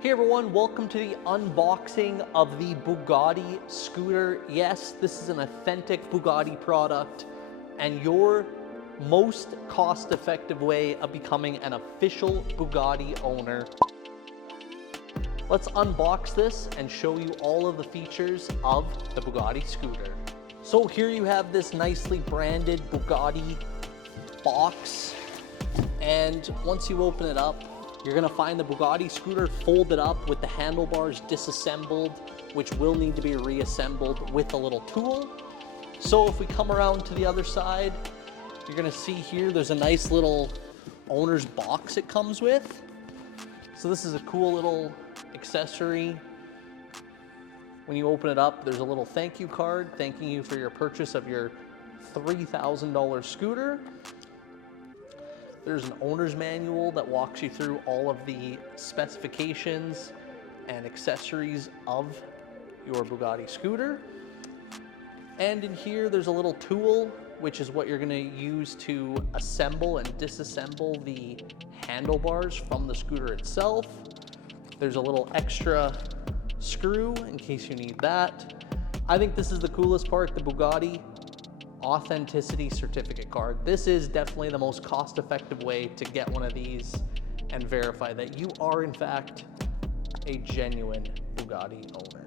Hey everyone, welcome to the unboxing of the Bugatti scooter. Yes, this is an authentic Bugatti product and your most cost-effective way of becoming an official Bugatti owner. Let's unbox this and show you all of the features of the Bugatti scooter. So here you have this nicely branded Bugatti box, and once you open it up, you're gonna find the Bugatti scooter folded up with the handlebars disassembled, which will need to be reassembled with a little tool. So if we come around to the other side, you're gonna see here there's a nice little owner's box it comes with. So this is a cool little accessory. When you open it up, there's a little thank you card thanking you for your purchase of your $3,000 scooter. There's an owner's manual that walks you through all of the specifications and accessories of your Bugatti scooter. And in here, there's a little tool, which is what you're gonna use to assemble and disassemble the handlebars from the scooter itself. There's a little extra screw in case you need that. I think this is the coolest part, the Bugatti authenticity certificate card. This is definitely the most cost-effective way to get one of these and verify that you are in fact a genuine Bugatti owner.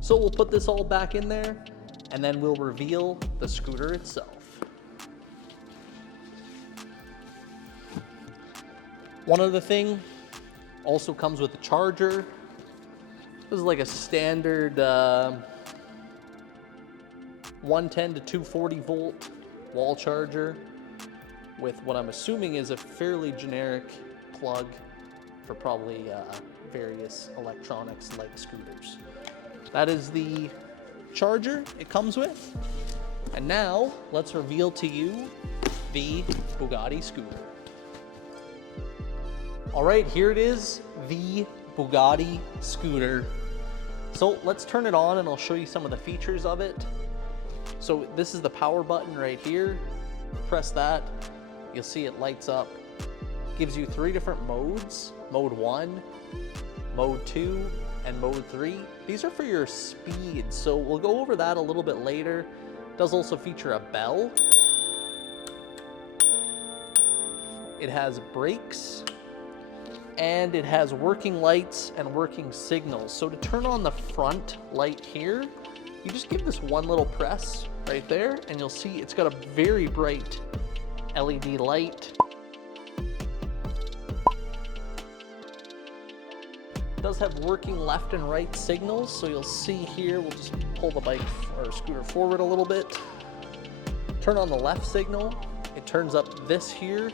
So we'll put this all back in there and then we'll reveal the scooter itself. One other thing, also comes with a charger. This is like a standard 110 to 240 volt wall charger with what I'm assuming is a fairly generic plug for probably various electronics like scooters. That is the charger it comes with. And now let's reveal to you the Bugatti scooter. All right, here it is, the Bugatti scooter. So let's turn it on and I'll show you some of the features of it. So this is the power button right here. Press that, you'll see it lights up. Gives you 3 different modes, mode 1, mode 2, and mode 3. These are for your speed, so we'll go over that a little bit later. It does also feature a bell. It has brakes, and it has working lights and working signals. So to turn on the front light here, you just give this one little press right there and you'll see it's got a very bright LED light. It does have working left and right signals, so you'll see here, we'll just pull the bike or scooter forward a little bit. Turn on the left signal, it turns up this here,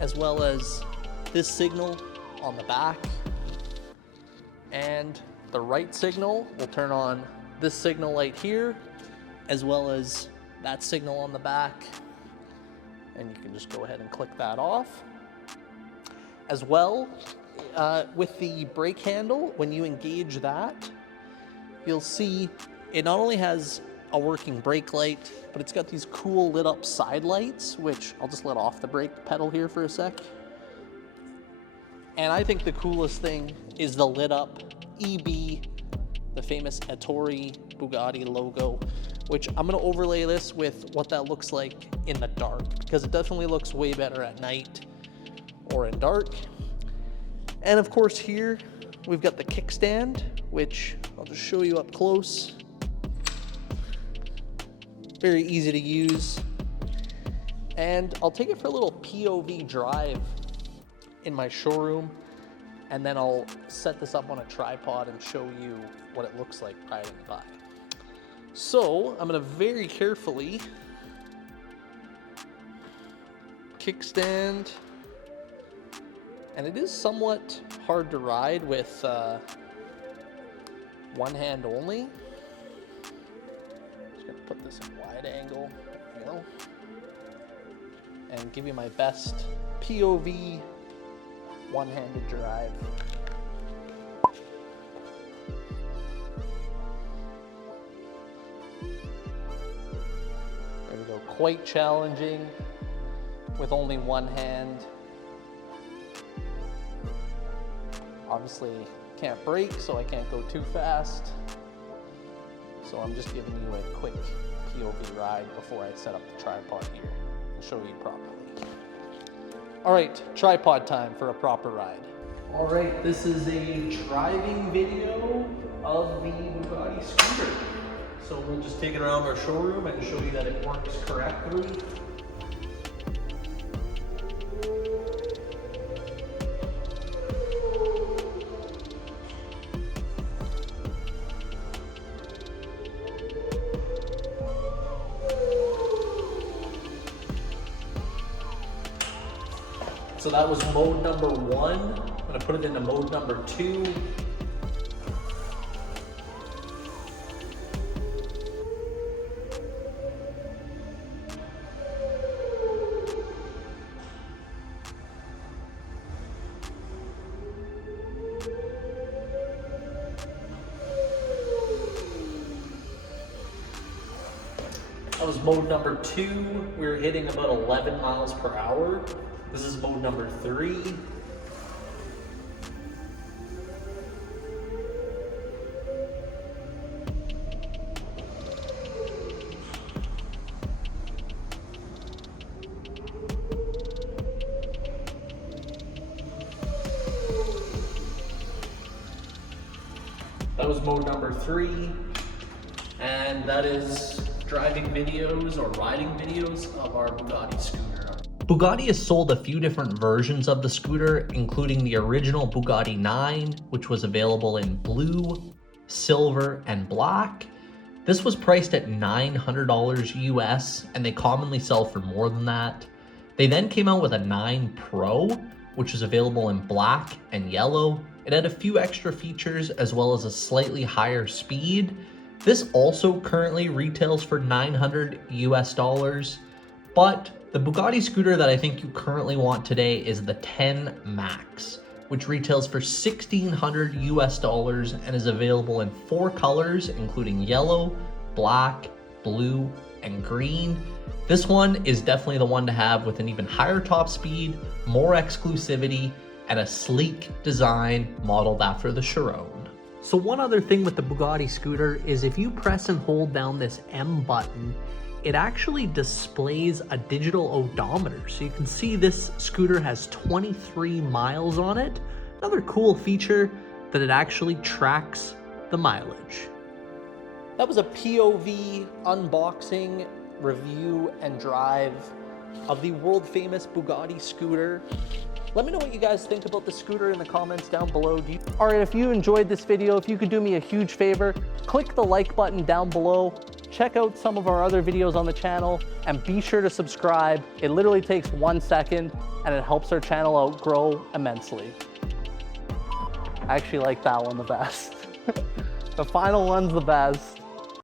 as well as this signal on the back. And the right signal will turn on this signal light here, as well as that signal on the back. And you can just go ahead and click that off. As well, with the brake handle, when you engage that, you'll see it not only has a working brake light, but it's got these cool lit up side lights, which I'll just let off the brake pedal here for a sec. And I think the coolest thing is the lit up EB, the famous Ettore Bugatti logo, which I'm gonna overlay this with what that looks like in the dark, because it definitely looks way better at night or in dark. And of course here, we've got the kickstand, which I'll just show you up close. Very easy to use. And I'll take it for a little POV drive in my showroom, and then I'll set this up on a tripod and show you what it looks like riding by. So I'm gonna very carefully kickstand, and it is somewhat hard to ride with one hand only. Just gonna put this in wide angle, you know, and give you my best POV one-handed drive. There we go, quite challenging with only one hand. Obviously can't brake, so I can't go too fast. So I'm just giving you a quick POV ride before I set up the tripod here and show you properly. All right, tripod time for a proper ride. All right, this is a driving video of the Bugatti scooter. So we'll just take it around our showroom and show you that it works correctly. So that was mode number 1. I'm gonna put it into mode number 2. That was mode number 2. We were hitting about 11 miles per hour. This is mode number 3. That was mode number 3. And that is driving videos or riding videos of our Bugatti scooter. Bugatti has sold a few different versions of the scooter, including the original Bugatti 9, which was available in blue, silver, and black. This was priced at $900 US, and they commonly sell for more than that. They then came out with a 9 Pro, which is available in black and yellow. It had a few extra features as well as a slightly higher speed. This also currently retails for $900 US, but the Bugatti scooter that I think you currently want today is the 10 Max, which retails for $1,600 US and is available in 4 colors, including yellow, black, blue, and green. This one is definitely the one to have, with an even higher top speed, more exclusivity, and a sleek design modeled after the Chiron. So one other thing with the Bugatti scooter is if you press and hold down this M button, it actually displays a digital odometer. So you can see this scooter has 23 miles on it. Another cool feature that it actually tracks the mileage. That was a POV unboxing, review, and drive of the world famous Bugatti scooter. Let me know what you guys think about the scooter in the comments down below. All right, if you enjoyed this video, if you could do me a huge favor, click the like button down below, check out some of our other videos on the channel, and be sure to subscribe. It literally takes 1 second, and it helps our channel out grow immensely. I actually like that one the best. The final one's the best.